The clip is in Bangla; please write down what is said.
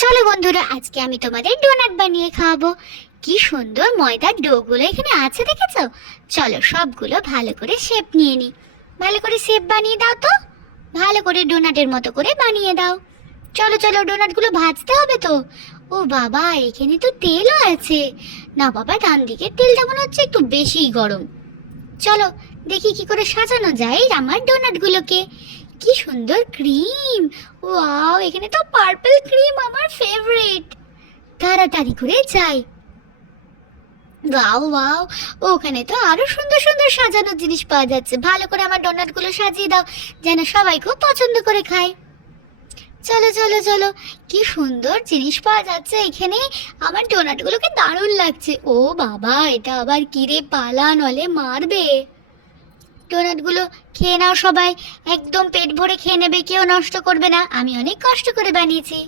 চলো বন্ধুরা, আজকে আমি তোমাদের ডোনাট বানিয়ে খাওয়াবো। কি সুন্দর ময়দার ডোগুলো এখানে আছে, দেখেছো? চলো সবগুলো ভালো করে শেপ নিয়ে নি। ভালো করে শেপ বানিয়ে দাও তো, ভালো করে ডোনাটের মতো করে বানিয়ে দাও। চলো চলো, ডোনাটগুলো ভাজতে হবে তো। ও বাবা, এখানে তো তেলও আছে। না বাবা, ডান দিকের তেলটা মনে হচ্ছে একটু বেশিই গরম। চলো দেখি কি করে সাজানো যায় আমার ডোনাটগুলোকে। কি সুন্দর ক্রিম! ওয়াও, এখানে তো পার্পল ক্রিম, আমার ফেভারিট। তাড়াতাড়ি করে যাই। ওয়াও ওয়াও, ওখানে তো আরো সুন্দর সুন্দর সাজানোর জিনিস পাওয়া যাচ্ছে। ভালো করে আমার ডোনাটগুলো সাজিয়ে দাও, যেন সবাই খুব পছন্দ করে খায়। চলো চলো চলো, কি সুন্দর জিনিস পাওয়া যাচ্ছে এখানে। আমার ডোনাটগুলোকে দারুণ লাগছে। ও বাবা, এটা আবার কি রে, পালা নলে মারবে। ডোনাটগুলো খেয়ে নাও সবাই, একদম পেট ভরে খেয়ে নেবে, কেউ নষ্ট করবে না। আমি অনেক কষ্ট করে বানিয়েছি।